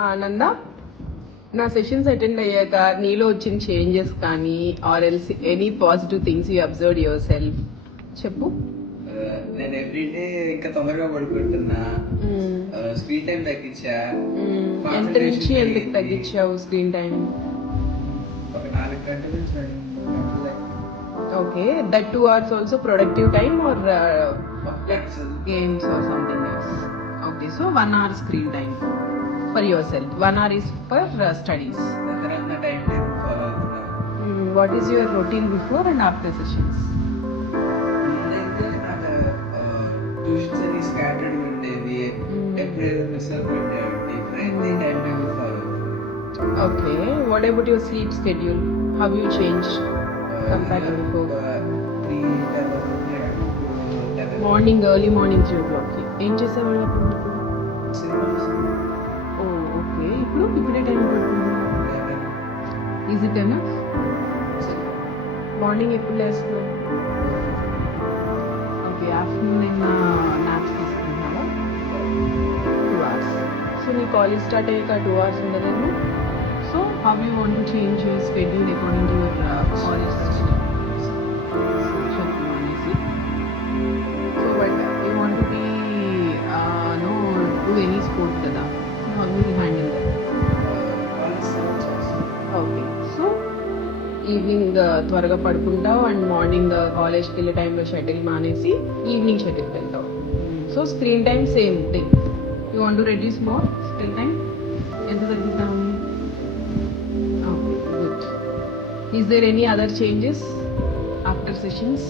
ఆనంద, నా sessions attend అయ్యాక నీలో వచ్చిన చేంజెస్ కానీ or else any positive things you observe your self చెప్పు. నేను ఎవ్రీడే ఇంకా తొందరగా పడుకుంటున్నా. స్క్రీన్ టైం తగ్గించా. ఎంత నుంచి ఎందుకు తగ్గించావు స్క్రీన్ టైం? ఒక 4 గంటల నుంచి 2 గంటలు. Okay, that 2 hours also productive time or games or something else? Okay, so 1 hour screen time for yourself, 1 hour is for studies. నా టైం టేబుల్ ఫాలో అవుతున్నా. What is your routine before and after sessions? ముందైతే నాకు ట్యూషన్స్ అని స్కాటర్డ్ ఉండేవి. ఎప్పుడైతే మిస్ అయిపోయింది. ఇప్పుడైతే time table follow అవుతున్నా. Okay, what about your sleep schedule? How you changed compared to before? Morning early morning 3 o'clock ఏం చేసావు? ఓ ఓకే, ఇప్పుడే టైం పడుతుంది. Is it enough? మార్నింగ్ ఎప్పుడు లేస్తున్నావు? ఓకే, ఆఫ్టర్నూన్ ఏమైనా నాప్స్ తీసుకుంటున్నావా? 2 hours. సో నీ కాలేజ్ స్టార్ట్ అయ్యాక 2 hours ఉండదేమో. So how you want to change your schedule according to your college schedule? any sport kada, how will you handle that? Okay, so evening త్వరగా పడుకుంటావు and morning కాలేజ్కి వెళ్ళే టైంలో షటిల్ మానేసి ఈవినింగ్ షటిల్కి వెళ్తావు. So screen time same thing. You want to reduce more screen time? ఎంత తగ్గిద్దాం? Okay, good. Is there any other changes after sessions?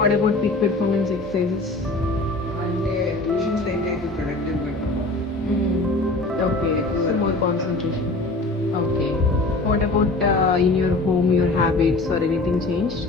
What about peak performance exercises? అంటే ట్యూషన్స్ అయితే ప్రొడక్టివ్ పెట్టాము. Okay, so more concentration. Okay. What about in your home, your habits or anything changed?